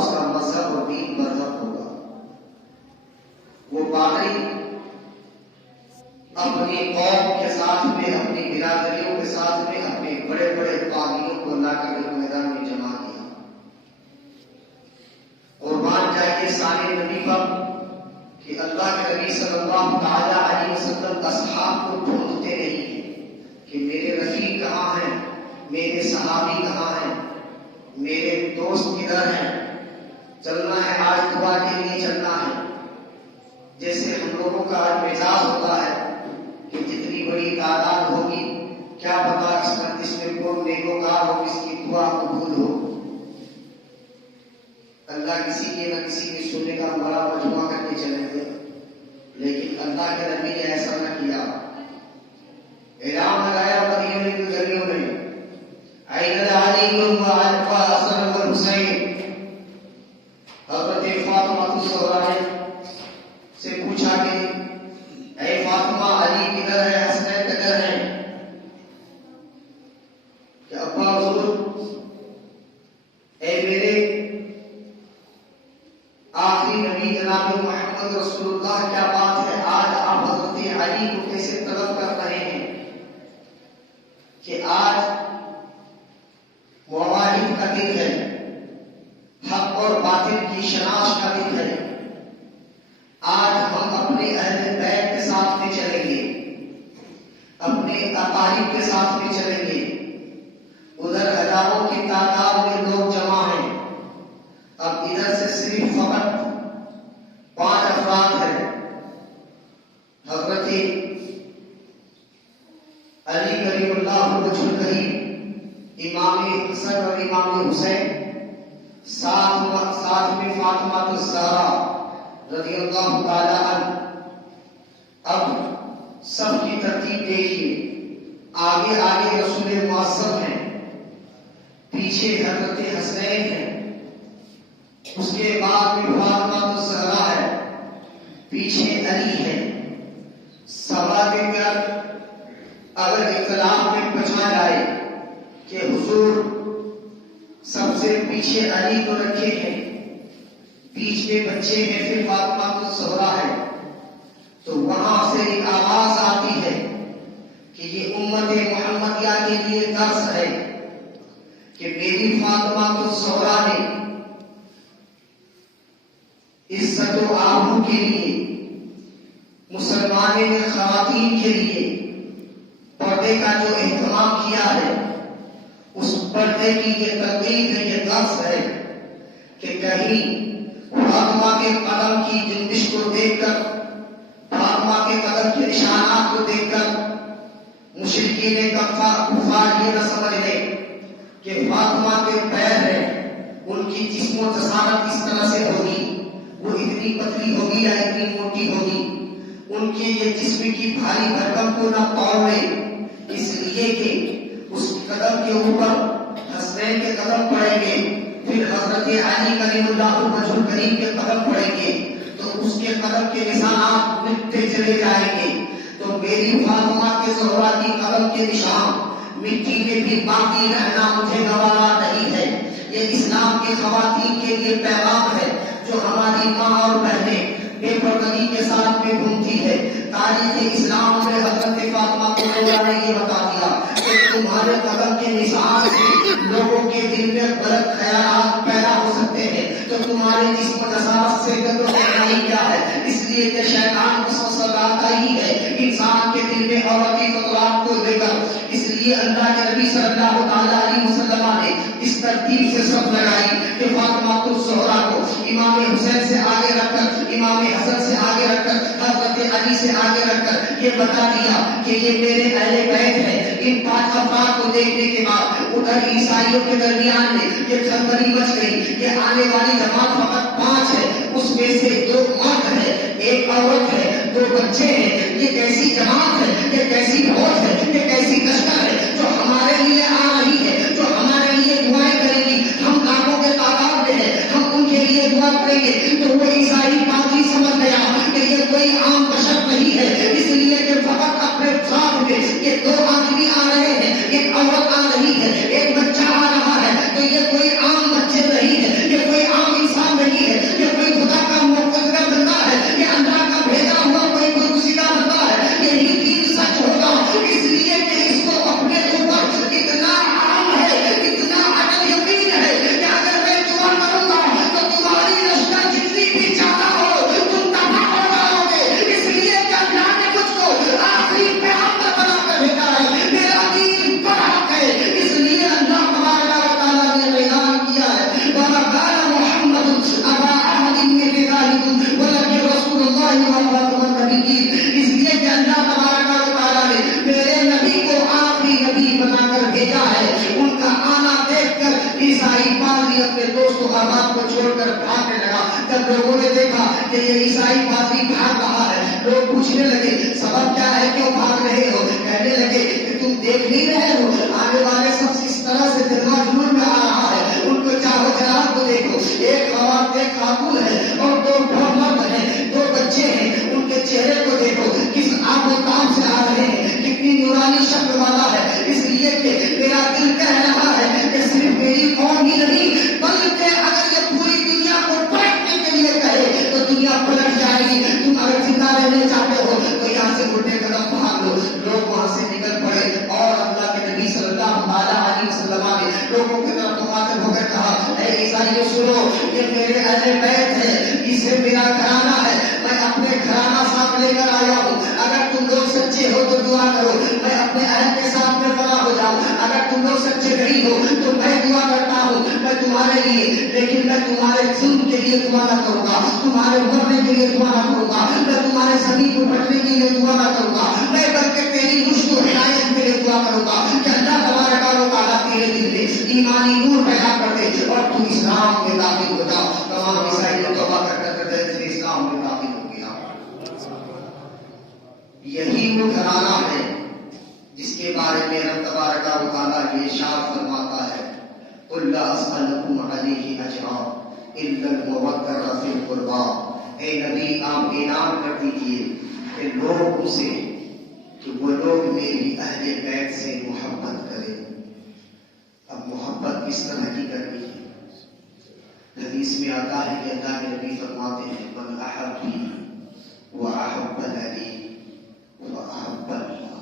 اس کا مذہب اور دین مذہب ہوگا. وہ پادری اپنی قوم کے ساتھ میں، اپنی برادریوں کے ساتھ میں اپنے بڑے بڑے قاضیوں کو لا کر ایک میدان میں جمع کیا. قربان جائے سارے نبی پر کہ اللہ کے نبی صلی اللہ تعالی علیہ وسلم اصحاب کو ڈھونڈتے نہیں ہیں کہ میرے رفیق کہاں ہیں، میرے صحابی کہاں ہیں، میرے دوست کدھر ہیں. چلنا ہے آج دعا کے لیے چلنا ہے. جیسے ہم لوگوں کا آج مزاج ہوتا ہے کہ جتنی بڑی تعداد ہوگی کیا پتا اس میں کون نیکوکار ہو، اس کی دعا قبول ہو. اللہ کسی کے نہ کسی کی سننے کا بڑا مجموعہ کر کے چلیں گے، لیکن اللہ کے نبی نے ایسا نہ کیا. اعلان لگایا مدینے کی گلیوں میں، عین علی و حسن و حسین. حضرت فاطمہ الزہرا سے پوچھا کہ اے فاطمہ، علی کدھر ہے، حسنین کدھر ہے؟ کہ ابا حضور، اے میرے آخری نبی جناب محمد رسول اللہ، کیا بات ہے آج آپ حضرت علی کو کیسے طلب کر رہے ہیں کہ آج مواہب کا دن ہے، حق اور باطل کی شناخت کا دن ہے. آج ہم اپنے اہل بیت کے ساتھ میں چلیں گے، اپنے اقارب کے ساتھ میں چلیں گے. ادھر ہزاروں کی تعداد میں لوگ جمع ہیں، اب ادھر سے صرف فقط 5 افراد ہیں. حضرت علی کریم اللہ وجہ الکریم، امام حسن اور امام حسین، ساتھ میں فاطمہ الزہرا رضی اللہ تعالی عنہ. اب سب کی ترتیب دیکھیے، آگے آگے رسول معظم ہیں، پیچھے حضرت حسنین ہیں، اس کے بعد میں فاطمہ الزہرا ہے، پیچھے علی ہے. سبا کے کر اگر اختلاف میں پچھا جائے کہ حضور سب سے پیچھے علی کو رکھے ہیں، پیچھے بچے ہیں، پھر فاطمہ الزہرا ہے، تو وہاں سے ایک آواز آتی ہے کہ یہ امت محمدیہ کے لیے درس ہے کہ میری فاطمہ الزہرا نے عزت و آبرو کے لیے، مسلمان خواتین کے لیے پردے کا جو اہتمام کیا ہے، اس پردے کی یہ تقریب ہے، یہ درس ہے کہ کہیں فاطمہ کے قدم کی جنبش کو دیکھ کر، فاطمہ کے قدم کے نشانات کو دیکھ کر مشرکین کفار یہ نہ سمجھ لے کہ فاطمہ کے پیر ہیں، ان کی جسم و جسارت اس طرح سے ہوگی، وہ اتنی پتلی ہوگی یا اتنی موٹی ہوگی، ان کے یہ جسم کی بھاری بھرکم کو نہ توڑے، اس لیے کہ اس قدم کے اوپر حسنین کے قدم پڑیں گے، پھر حضرت علی کریم اللہ وجہ الکریم کے قدم پڑیں گے، تو اس کے قدم کے نشانات مٹتے چلے جائیں گے. تو میری فاطمہ کے زہرا کی قدم کے نشان مٹی میں بھی باقی رہنا مجھے گوارا نہیں ہے. یہ اسلام کے خواتین کے لیے پیغام ہے جو ہماری ماں اور بہنیں بے پردگی کے ساتھ میں گھومتی ہے. تاریخ اسلام میں حضرت فاطمہ کو اللہ نے یہ بتا دیا کہ تمہارے قدم کے نشان سے لوگوں کے دل میں غلط خیالات پیدا ہو سکتے ہیں، تو تمہارے جسم جسارت سے قدر نہیں کیا ہے. اس لیے کہ شیطان وسوسہ ڈالتا ہی ہے انسان کے دل میں عورتی خطرات کو لے کر. اس لیے اللہ کے نبی صلی اللہ تعالی علیہ وسلم نے اس ترتیب سے سب لگائی کہ فاطمہ الزہرا کو امام حسین سے آگے رکھ کر، امام حسن سے آگے رکھ کر، حضرت علی سے آگے رکھ کر یہ بتا دیا کہ یہ میرے اہل بیت ہے. ان 5 افراد کو دیکھنے کے بعد ادھر عیسائیوں کے درمیان میں یہ کھلبلی مچ گئی کہ آنے والی جماعت فقط 5 ہے، اس میں سے 2 مرد ہے، 1 عورت ہے، 2 بچے ہیں. یہ کیسی جماعت ہے، یہ کیسی فوج ہے، یہ کیسی لشکر ہے جو ہمارے لیے آ رہی ہے، جو ہمارے لیے دعائیں کرے گی. ہم لاکھوں کے تعداد میں ہیں، ہم ان کے لیے دعا کریں گے. تو وہ عیسائی پادری سمجھ گیا کہ یہ کوئی عام بشر نہیں ہے، اس لیے کہ فقط اپنے ساتھ میں یہ 2 آدمی آ رہے ہیں، 1 عورت آ رہی ہے، 1 بچہ آ رہا ہے، تو یہ کوئی عام بچے نہیں ہے، یہ کوئی عام انسان وما كان محمد ابا احد من رجالكم ولكن رسول الله وخاتم النبيين. اس لیے کہ اللہ تبارک و تعالیٰ نے میرے نبی کو آخری نبی بنا کر بھیجا ہے. ان کا آنا دیکھ کر عیسائی پادری اپنے دوست و احباب کو چھوڑ کر بھاگنے لگا. جب لوگوں نے دیکھا کہ یہ عیسائی پادری بھاگ رہا ہے, لوگ پوچھنے لگے سبب کیا ہے, کیوں بھاگ رہے ہو؟ کہنے لگے کہ تم دیکھ نہیں رہے ہو آنے والے سب اس طرح سے دلوا جنون میں آ رہا ہے. ان کو چاہو جلال کو دیکھو, ایک خاتون ہے اور دو مرد ہیں, دو بچے ہیں. ان کے چہرے کو دیکھو کس آب و تاب سے آ رہے ہیں, کتنی نورانی شکل والا ہے. اس لیے کہ میرا دل کہہ رہا ہے کہ صرف میری قوم ہی نہیں بلکہ اگر یہ پوری دنیا کو پلٹنے کے لیے کہے تو دنیا پلٹ جائے گی. تم اگر زندہ رہنے چاہتے ہو تو یہاں سے اٹھے قدم بھاگ لو. لوگ وہاں سے نکل پڑے اور اللہ کے نبی صلی اللہ علیہ وسلم نے لوگوں کی طرف مخاطب ہو کر کہا, اے عیسائیوں سنو, یہ میرے اہل بیت ہے, اسے میرا گھرانہ ہے, میں اپنے گھرانہ ساتھ لے کر آیا ہوں. اگر تم لوگ سچے ہو تو دعا کرو, میں اپنے اہل کے ساتھ میں فنا ہو جاؤں. اگر تم لوگ سچے نہیں ہو تو میں دعا کرتا ہوں میں تمہارے لیے, لیکن میں تمہارے ظلم کے لیے دعا نہ کروں گا, تمہارے مرنے کے لیے دعا نہ کروں گا, میں تمہارے زمین کو پھٹنے کے لیے دعا نہ کروں گا, میں بلکہ تیری رشد و ہدایت کے لیے دعا کروں گا کہ اللہ تبارک و تعالیٰ تیرے دل میں ایمانی نور پیدا کر دے اور تو اسلام میں داخل ہو جا. تمام عیسائی توبہ کرتے اسلام میں داخل ہو گیا. یہی وہ گھرانہ ہے جس کے بارے میں رب تبارک و تعالیٰ یہ ارشاد فرماتا ہے, قل لا اسألکم علیہ اجرا الا المودۃ فی القربی. اے نبی آپ اعلان کر دیجیے کہ لوگ اسے کہ وہ لوگ میری اہل بیت سے محبت کریں. اب محبت کس طرح کی کرنی ہے؟ حدیث میں آتا ہے کہ اللہ کے نبی فرماتے ہیں, من احبنی واحب علی واحب اللہ.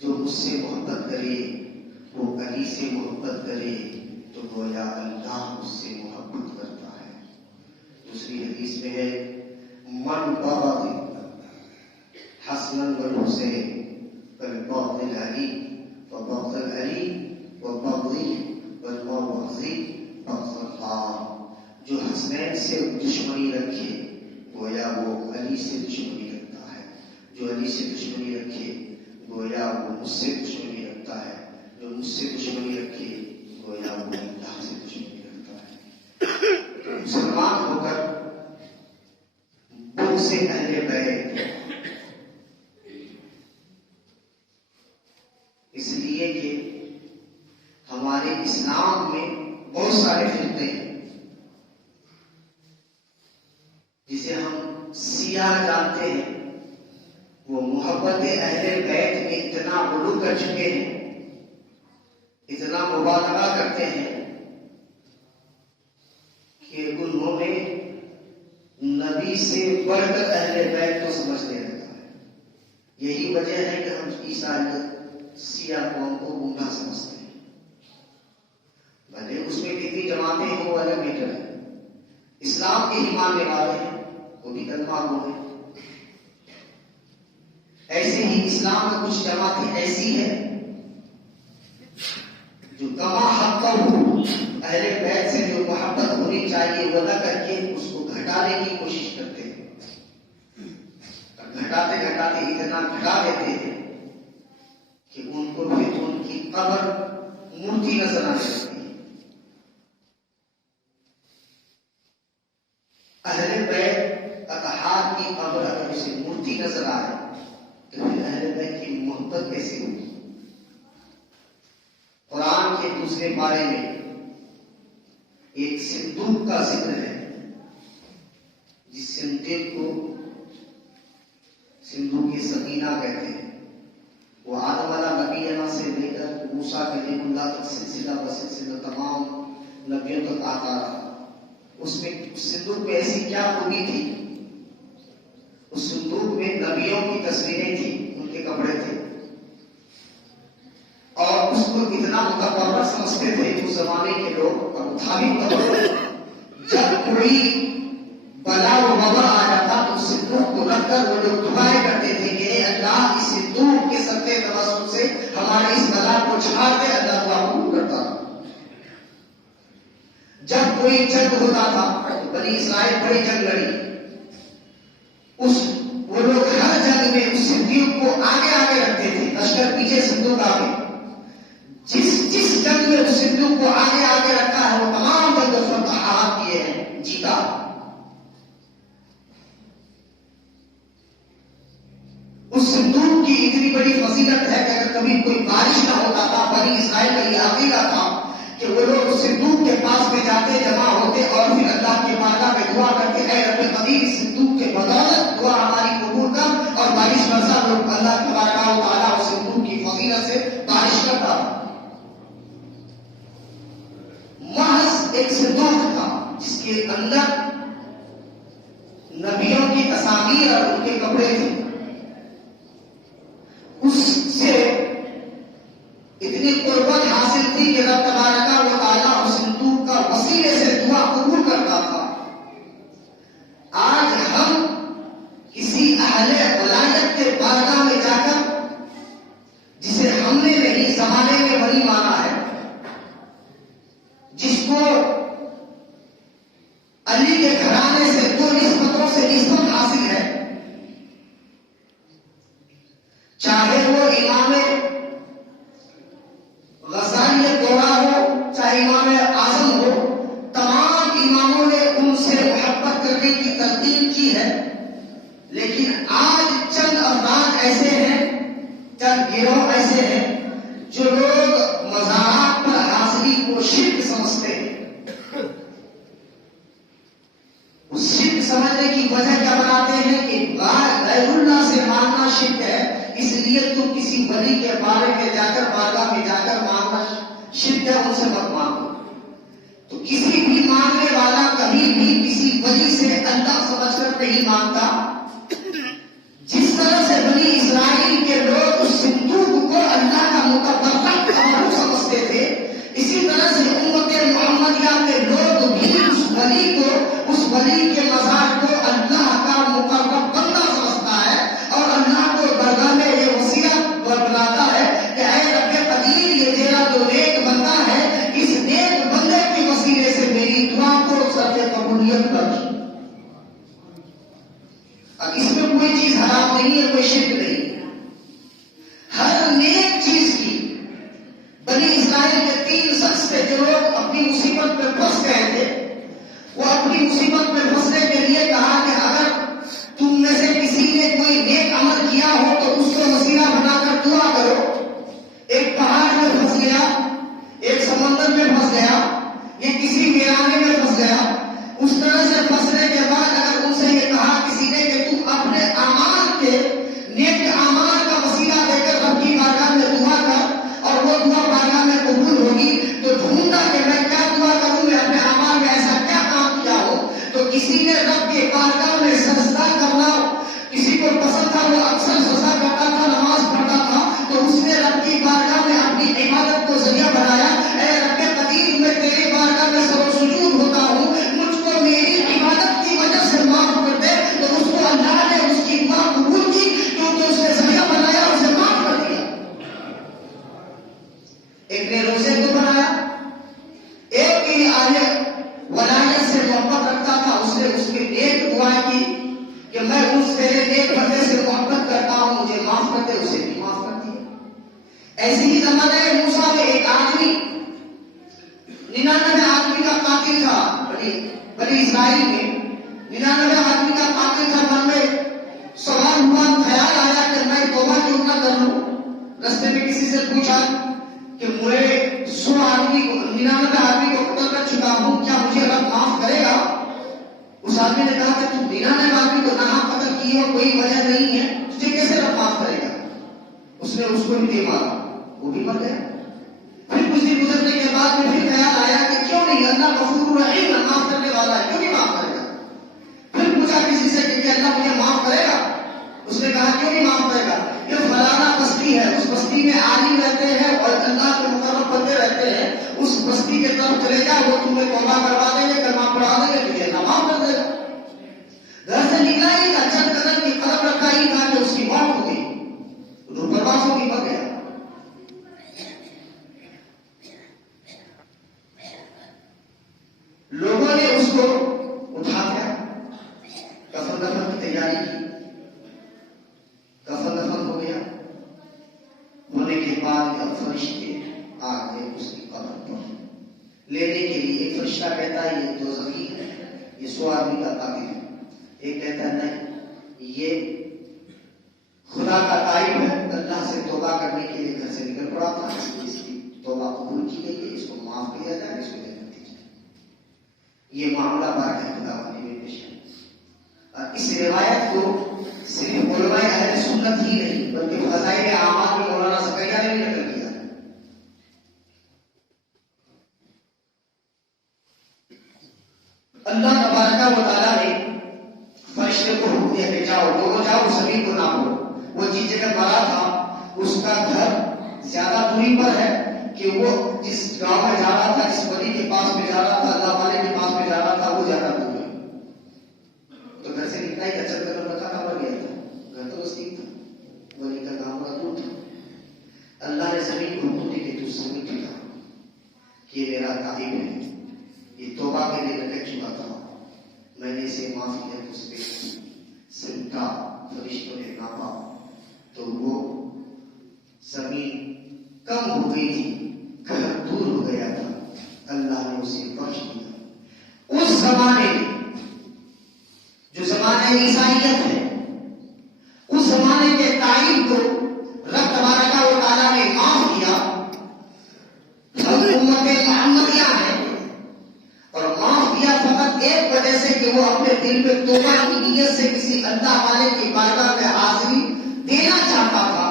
جو مجھ سے محبت کرے وہ علی سے محبت کرے تو گویا اللہ اس سے محبت کرتا ہے. دوسری حدیث میں ہے, من بغض حسن والحسین فبغض علی فبغض علی وبغضی والمبغضی بغض اللہ. جو حسنین سے دشمنی رکھے گویا وہ علی سے دشمنی رکھتا ہے, جو علی سے دشمنی رکھے گویا وہ مجھ سے دشمنی رکھتا ہے, جو مجھ سے دشمنی رکھے گویا وہ اللہ سے دشمنی رکھتا ہے. مسلمان ہو کر بغض سے اہل بیت, اس لیے کہ ہمارے اسلام میں بہت سارے فرقے ہیں جسے ہم سیاہ جانتے ہیں. وہ محبت اہل بیت میں اتنا غلو کر چکے ہیں, اتنا مبالغہ کرتے ہیں کہ انہوں نے نبی سے بڑھ کر اہل بیت کو سمجھنے لگا ہے. یہی وجہ ہے کہ ہم عیسائیت سیاہ قوم کو گمراہ سمجھتے ہیں. بھلے اس میں کتنی جماعتیں ہیں وہ الگ میٹر ہے, اسلام کے ہی ماننے والے ہیں وہ بھی کلمہ گو ہیں. ایسے ہی اسلام میں کچھ جماعتیں ایسی ہیں جو کما حق اہل بیت سے جو محبت ہونی چاہیے وہ نہ کر کے اس کو گھٹانے کی کوشش کرتے ہیں. گھٹاتے گھٹاتے اتنا گھٹا دیتے ہیں کہ ان کو پھر ان کی قبر مورتی نظر آنے لگتی ہے. اہل بیت اطہار کی قبر اگر اسے مورتی نظر آئے تو پھر اہل بیت کی محبت کیسے ہوگی؟ قرآن کے دوسرے پارے میں ایک صندوق کا ذکر ہے جس صندوق کو صندوق سکینہ کہتے ہیں. وہ آدم علیہ نبی سے لے کر موسیٰ کلیم اللہ تک سلسلہ بسلسلہ تمام نبیوں تک آتا رہا. اس میں صندوق میں ایسی کیا خوبی تھی؟ اس صندوق میں نبیوں کی تصویریں تھیں, ان کے کپڑے تھے, اور اس کو اتنا متبرک سمجھتے تھے اس زمانے کے لوگ, اور تھا بھی متبرک. جب کوئی بلا و وبا آ جاتا تو اس صندوق کو رکھ کر وہ لوگ دعائیں کرتے تھے کہ اے اللہ اس صندوق کے صدقے توسل سے ہمارے اس بلا کو چھاڑ دے. اللہ دعا قبول کرتا. جب کوئی جنگ ہوتا تھا تو بنی اسرائیل بڑی جنگ لڑی، وہ لوگ ہر جنگ میں اس صندوق کو آگے آگے رکھتے تھے، لشکر پیچھے صندوق آگے، جس جنگ میں اس صندوق کو آگے آگے رکھا ہے وہ تمام جنگ فتح کیے ہیں، جیتا۔ اس صندوق کی اتنی بڑی فضیلت ہے کہ اگر کبھی کوئی بارش نہ ہوتا تھا، بنی اسرائیل کا یہ عقیدہ تھا کہ وہ لوگ اس صندوق کے پاس میں جاتے، جمع ہوتے اور پھر اللہ کی بارگاہ میں دعا کرتے، اے رب قدیر اس صندوق کے بدولت دعا ہماری قبول کر اور بارش برسا۔ لوگ اللہ تبارک و تعالیٰ اس صندوق کی فضیلت سے بارش کرتا۔ محض ایک صندوق تھا جس کے اندر نبیوں کی تصاویر اور ان کے کپڑے تھے، اس سے اتنی قربت حاصل تھی کہ رب تبارک و تعالیٰ اس صندوق کا وسیلے سے دعا قبول کرتا تھا۔ آج ہم کسی اہل ولایت کے بارگاہ میں جا کر، جسے ہم نے نہیں زمانے میں ولی مانا ہے، جس کو علی کے گھرانے سے دو نسبتوں سے نسبت حاصل ہے، چاہے وہ امام غزالی دوڑا ہو، چاہے امام اعظم ہو، تمام اماموں نے ان سے محبت کرنے کی تلقین کی ہے، لیکن آج چند افراد ایسے ہیں، چند گروہ ایسے ہیں جو لوگ مزارات پر حاضری کو شرک سمجھتے ہیں۔ اس شرک سمجھنے کی وجہ کیا بناتے ہیں کہ غیر اللہ سے مانگنا شرک ہے، اس لیے تم کسی ولی کے بارے میں جا کر بارگاہ میں جا کر مانگنا شرک ہے، ان سے مت مانگو۔ تو کسی بھی مانگنے والا کبھی بھی کسی ولی سے اللہ سمجھ کر نہیں مانگتا۔ جس طرح سے بنی اسرائیل کے لوگ اس صندوق کو اللہ کا متبرک معبود سمجھتے تھے، اسی طرح سے امت محمدیہ کے لوگ بھی اس ولی کے مزار کو اللہ کا مقرب بندہ سمجھتا ہے اور اللہ کو درگاہ میں یہ وسیلہ بناتا ہے کہ اے رب قدیر یہ تیرا جو نیک بندہ ہے، اس نیک بندے کی وسیلے سے میری دعا کو سر قبولیت کر۔ اب اس میں کوئی چیز حرام نہیں ہے، کوئی شرک نہیں، ہر نیک چیز کی۔ بنی اسرائیل کے 3 شخص تھے جو لوگ اپنی مصیبت میں پھنس گئے تھے، وہ اپنی مصیبت میں پھنسنے کے لیے کہا کہ اگر تم میں سے کسی نے کوئی نیک عمل کیا ہو تو اس کو وسیلہ بنا کر دعا کرو۔ ایک پہاڑ میں پھنس گیا، ایک سمندر میں پھنس گیا، یہ کسی ویرانے میں پھنس گیا۔ اس طرح سے پھنسنے کے بعد اگر ان سے یہ کہا کسی نے کہ تم اپنے اعمال کے نیک اعمال کا وسیلہ دے کر رب کی بارگاہ میں دعا کر اور وہ دعا بارگاہ میں قبول ہوگی، تو ڈھونڈا کہ میں کیا دعا کروں، میں اپنے اعمال میں ایسا کیا کام کیا ہو۔ تو کسی نے رب کے بارگاہ میں سجدہ کرنا کسی کو پسند تھا، وہ اکثر سجدہ کرتا تھا، نماز پڑھتا تھا، تو اس نے رب کی بارگاہ میں اپنی عبادت کو ذریعہ بنایا۔ اے رب قدیر میں تیری بارگاہ میں سر و سجود ہوتا ہوں، مجھ کو میری عبادت کی وجہ سے معاف کر دے۔ تو اس کو اللہ نے اس کی دعا قبول کی، کیونکہ اس نے ذریعہ بنایا، اسے معاف کر دیا۔ ایک نے روزے کو بنایا، ایک کی آنے ولایت سے محبت رکھتا تھا، اس نے اس کی نیک دعا کی کہ میں اس تیرے نیک بندے سے محبت کرتا ہوں، مجھے معاف کر دے، اسے بھی معاف کر دیا۔ ایسے ہی زمانے موسیٰ میں ایک آدمی 99 آدمی کا قاتل تھا، بنی اسرائیل میں 99 آدمی کا قاتل تھا۔ من میں سوال ہوا، خیال آیا کہ میں توبہ کیوں نہ کر لوں۔ رستے میں کسی سے پوچھا کہ مجھے 100 آدمی کو 99 آدمی کو قتل کر چکا ہوں، کیا مجھے رب معاف کرے گا؟ اس آدمی نے کہا کہ تم 99 آدمی کو ناحق قتل کی ہو، کوئی وجہ نہیں ہے، تجھے کیسے رب معاف کرے گا؟ اس نے اس کو بھی دے مارا، وہ بھی مر گیا۔ پھر کچھ دن گزرنے کے بعد میں پھر خیال آیا کہ کیوں نہیں، اللہ غفور رحیم معاف کرنے والا ہے، کیوں نہیں معاف کرے گا؟ پھر پوچھا کسی سے کہ اللہ مجھے معاف کرے گا؟ اس نے کہا کیوں نہیں معاف کرے گا، یہ فلانا بستی ہے، اس بستی میں عالم رہتے ہیں اور اللہ کے مقرب بندے رہتے ہیں، اس بستی کے طرف چلے جا، وہ تمہیں توبہ کروا دیں گے، کلمہ پڑھا دیں گے، تجھے اللہ معاف کر دے گا۔ گھر سے نکلا ہی تھا، چند قدم کی قدم رکھا ہی تھا کہ اس کی موت ہو گئی، روح پرواز ہو گئی، مر گیا۔ فرشتہ کہتا ہے یہ دوزخی ہے، یہ 100 آدمی کا قاتل ہے. ایک کہتا ہے نہیں یہ خدا کا تائب ہے، اللہ سے توبہ کرنے کے لیے گھر سے نکل پڑا تھا، اس کی توبہ قبول کی گئی ہے، اس کو معاف کیا جائے، اس کو جنت دی جائے. یہ معاملہ بارک خدا والی میں پیش ہے. اور اس روایت کو صرف علماء اہل سنت ہی نہیں بلکہ فضائل اعمال میں مولانا زکریا نے بھی نقل کیا. اللہ تبارک و تعالیٰ نے فرشتے کو حکم دیا کہ جاؤ دونوں جاؤ زمین کو ناپو. وہ جس جگہ مرا تھا اس کا گھر زیادہ دوری پر ہے کہ وہ جس گاؤں میں جا رہا تھا، جس ولی کے پاس میں جا رہا تھا، اللہ والے کے پاس میں جا رہا تھا، وہ زیادہ دور ہے. تو گھر سے نکلا ہی اچھا قدم رکھا تھا، مر گیا تھا. گھر تو نزدیک تھا، ولی کا گاؤں بڑا دور تھا. اللہ نے زمین کو حکم دی کہ تو زمین ٹھکا کہ یہ میرا تائب ہے، یہ توبہ کے لیے لٹک چکا تھا، میں نے اسے معاف کیا. تو اس پہ سنتا فرشتوں نے ناپا تو وہ زمین کم ہو گئی تھی، گھر دور ہو گیا تھا. اللہ نے اسے بخش دیا. اس زمانے جو زمانہ عیسائیت ہے، اس زمانے کے تائب کو رب تبارک و تعالیٰ نے معاف کیا. ہم امت محمدیہ ہیں اور معاف کیا فقط ایک وجہ سے کہ وہ اپنے دل میں توبہ کی نیت سے کسی اللہ والے کی بارگاہ میں حاضری دینا چاہتا تھا.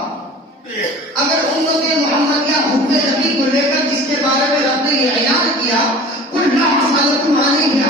اگر امت محمدیہ حکم نبی کو لے کر جس کے بارے میں رب نے یہ اعلان کیا کل ما اسالکم علیہ